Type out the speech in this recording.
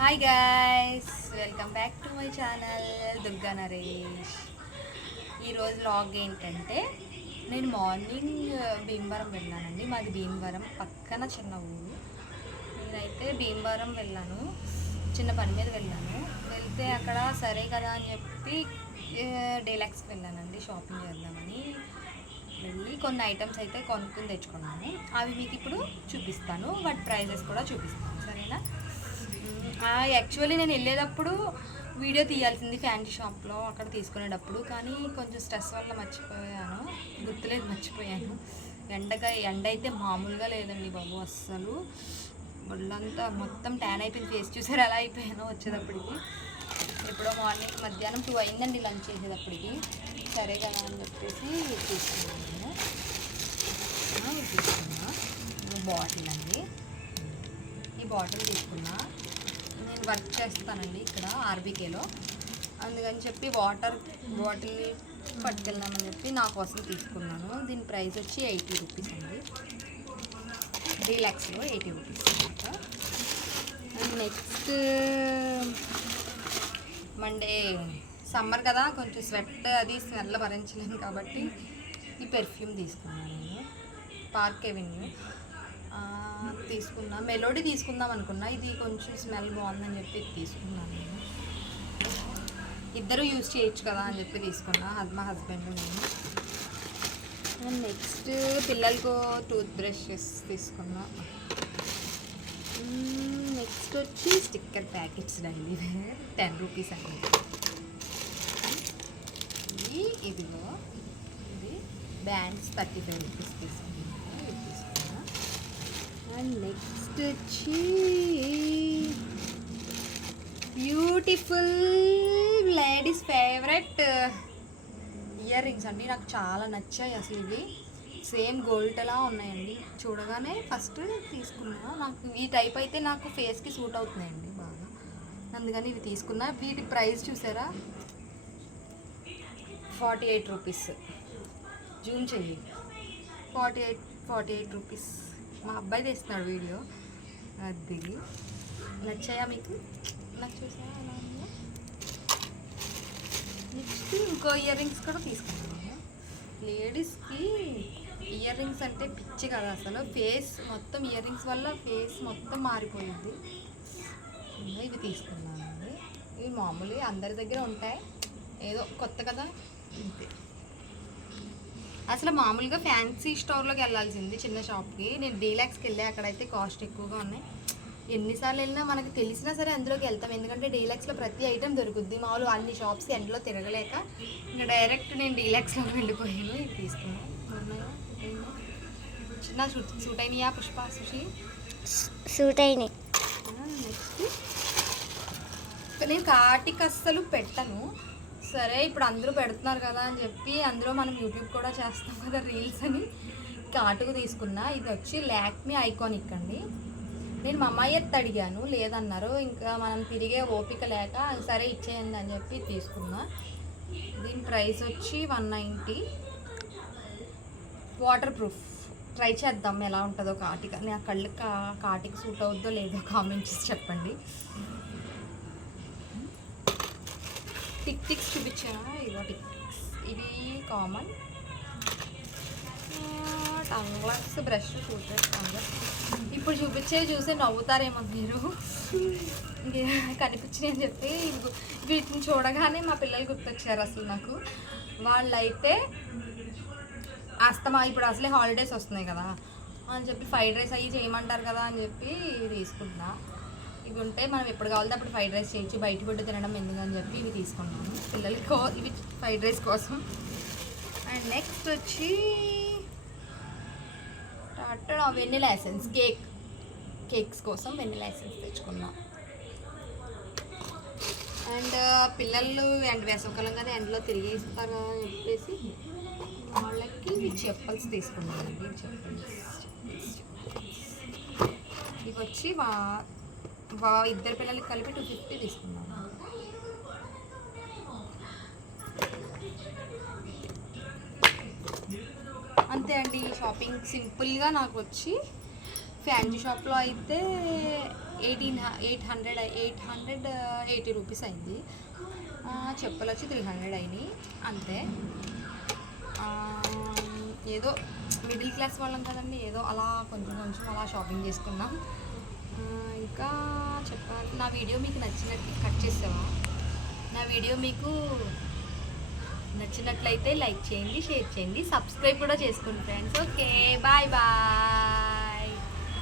Hi guys, welcome back to my channel Durga Naresh. ఈరోజు vlog ఏంటంటే నేను మార్నింగ్ భీమవరం వెళ్ళానండి. మాది భీమవరం పక్కన చిన్న ఊరు. నేనైతే భీమవరం వెళ్ళాను, చిన్న పని మీద వెళ్ళాను. వెళ్తే అక్కడ సరే కదా అని చెప్పి డీలక్స్కి వెళ్ళానండి, షాపింగ్ చేద్దామని వెళ్ళి కొన్ని ఐటమ్స్ అయితే కొనుక్కుని తెచ్చుకున్నాను. అవి మీకు ఇప్పుడు చూపిస్తాను, వాటి ప్రైజెస్ కూడా చూపిస్తాను, సరేనా? యాక్చువల్లీ నేను వెళ్ళేటప్పుడు వీడియో తీయాల్సింది ఫ్యాన్సీ షాప్లో అక్కడ తీసుకునేటప్పుడు, కానీ కొంచెం స్ట్రెస్ వల్ల మర్చిపోయాను, గుర్తులేదు, మర్చిపోయాను. ఎండ అయితే మామూలుగా లేదండి బాబు, అస్సలు ఒళ్ళంతా మొత్తం ట్యాన్ అయిపోయింది. ఫేస్ చూసారు ఎలా అయిపోయానో వచ్చేటప్పటికి. ఎప్పుడో మార్నింగ్ మధ్యాహ్నం 2 అయిందండి లంచ్ చేసేటప్పటికి. సరే కదా అని చెప్పేసి తీసుకున్నాను. బాటిల్ అండి, ఈ బాటిల్ తీసుకున్నా. నేను వర్క్ చేస్తానండి ఇక్కడ ఆర్బీకేలో, అందుకని చెప్పి వాటర్ బాటిల్ పట్టుకెళ్దామని చెప్పి నా కోసం తీసుకున్నాను. దీని ప్రైస్ వచ్చి 80 రూపీస్ అండి, డీలక్స్లో 80 రూపీస్ అనమాట. అండ్ నెక్స్ట్ మండే సమ్మర్ కదా, కొంచెం స్వెట్ అది స్మెల్ భరించలేను కాబట్టి ఈ పెర్ఫ్యూమ్ తీసుకున్నాను నేను. పార్క్ ఎవెన్యూ తీసుకున్నా. మెలోడీ తీసుకుందాం అనుకున్నా, ఇది కొంచెం స్మెల్ బాగుందని చెప్పి తీసుకున్నాను నేను. ఇద్దరు యూజ్ చేయొచ్చు కదా అని చెప్పి తీసుకున్నా, మా హస్బెండ్ నేను. అండ్ నెక్స్ట్ పిల్లలకు టూత్ బ్రషెస్ తీసుకున్నా. నెక్స్ట్ వచ్చి sticker packets daily wear 10 rupees అండి. ఇదిగో ఇది బ్యాండ్స్ 35 రూపీస్ తీసుకున్నాను. అండ్ నెక్స్ట్ వచ్చి beautiful ladies favourite earrings అండి. నాకు చాలా నచ్చాయి అసలు. ఇవి సేమ్ గోల్డ్లా ఉన్నాయండి. చూడగానే ఫస్ట్ తీసుకున్నా. నాకు ఈ టైప్ అయితే నాకు ఫేస్కి సూట్ అవుతున్నాయండి బాగా, అందుకని ఇవి తీసుకున్నా. వీటి ప్రైస్ చూసారా, 48 రూపీస్. జూమ్ చెయ్యి, 48 రూపీస్. మా అబ్బాయి తీస్తున్నాడు వీడియో. అది నచ్చాయా మీకు? నాకు చూసారా అలా? నెక్స్ట్ ఇంకో ఇయర్ రింగ్స్ కూడా తీసుకున్నాను. లేడీస్కి ఇయర్ రింగ్స్ అంటే పిచ్చి కదా అసలు. ఫేస్ మొత్తం ఇయర్ రింగ్స్ వల్ల ఫేస్ మొత్తం మారిపోయింది. ఇవి తీసుకున్నానండి. ఇవి మామూలుగా అందరి దగ్గర ఉంటాయి, ఏదో కొత్త కదా అంతే. అసలు మామూలుగా ఫ్యాన్సీ స్టోర్లోకి వెళ్ళాల్సింది, చిన్న షాప్కి. నేను డీలక్స్కి వెళ్ళి అక్కడైతే కాస్ట్ ఎక్కువగా ఉన్నాయి. ఎన్నిసార్లు వెళ్ళినా మనకు తెలిసినా సరే అందులోకి వెళ్తాం, ఎందుకంటే డీలక్స్లో ప్రతి ఐటెం దొరుకుద్ది. మామూలు అన్ని షాప్స్ ఎండలో తిరగలేక ఇంకా డైరెక్ట్ నేను డీలక్స్లోకి వెళ్ళిపోయాను. ఇది తీసుకున్నాను. చిన్న సూట్ అయినాయా పుష్ప? సుషి సూట్ అయినాయి. నెక్స్ట్ నేను కాటికి అస్సలు పెట్టను, సరే ఇప్పుడు అందరూ పెడుతున్నారు కదా అని చెప్పి, అందులో మనం యూట్యూబ్ కూడా చేస్తాం కదా రీల్స్ అని, కాటుకు తీసుకున్నా. ఇది వచ్చి లాక్మీ ఐకానిక్ అండి. నేను మా అమ్మాయి ఎత్తి అడిగాను, లేదన్నారు. ఇంకా మనం తిరిగే ఓపిక లేక సరే ఇచ్చేయండి అని చెప్పి తీసుకున్నా. దీని ప్రైస్ వచ్చి 190. Water proof. ట్రై చేద్దాం ఎలా ఉంటుందో కాటిక. నా కళ్ళు కాటికి సూట్ అవుద్దో లేదో కామెంట్ చేసి చెప్పండి. టిక్స్ చూపించాను, ఇవో టిక్స్. ఇవి కామన్ టంగ్లర్స్, బ్రష్, టూత్బ్రష్, టంగ్లర్స్. ఇప్పుడు చూపించే చూసి నవ్వుతారేమో మీరు, కనిపించినాయి అని చెప్పి. వీటిని చూడగానే మా పిల్లలు గుర్తొచ్చారు అసలు నాకు. వాళ్ళైతే అస్తమా ఇప్పుడు అసలే హాలిడేస్ వస్తున్నాయి కదా అని చెప్పి ఫ్రైడ్ రైస్ అవి చేయమంటారు కదా అని చెప్పి తీసుకుంటున్నా. ఇవి ఉంటే మనం ఎప్పుడు కావాలంటే అప్పుడు ఫ్రైడ్ రైస్ చేయొచ్చు, బయట ఫుడ్ తినడం ఎందుకని చెప్పి ఇవి తీసుకున్నాను పిల్లలకి. ఇవి ఫ్రైడ్ రైస్ కోసం. అండ్ నెక్స్ట్ వచ్చి వెనిలా ఎసెన్స్, కేక్స్ కోసం వెనిలా ఎసెన్స్ తెచ్చుకున్నాం. అండ్ పిల్లలు వేసవకాలం కదా ఎండలో తిరిగేస్తారు అని చెప్పేసి వాళ్ళకి చెప్పల్స్ తీసుకున్నానండి. ఇవి వచ్చి ఇద్దరు పిల్లలకి కలిపి 250 తీసుకున్నాను. అంతే అండి షాపింగ్ సింపుల్గా. నాకు వచ్చి ఫ్యాన్సీ షాప్లో అయితే 880 రూపీస్ అయింది. చెప్పులు వచ్చి 300 అయినాయి అంతే. ఏదో మిడిల్ క్లాస్ వాళ్ళం కదండి, ఏదో అలా కొంచెం కొంచెం అలా షాపింగ్ చేసుకున్నాం. ఇంకా చెప్పాలి, నా వీడియో మీకు నచ్చినట్టు కట్ చేసావా? నా వీడియో మీకు నచ్చినట్లయితే లైక్ చేయండి, షేర్ చేయండి, సబ్స్క్రైబ్ కూడా చేసుకోండి ఫ్రెండ్స్. Okay, bye bye.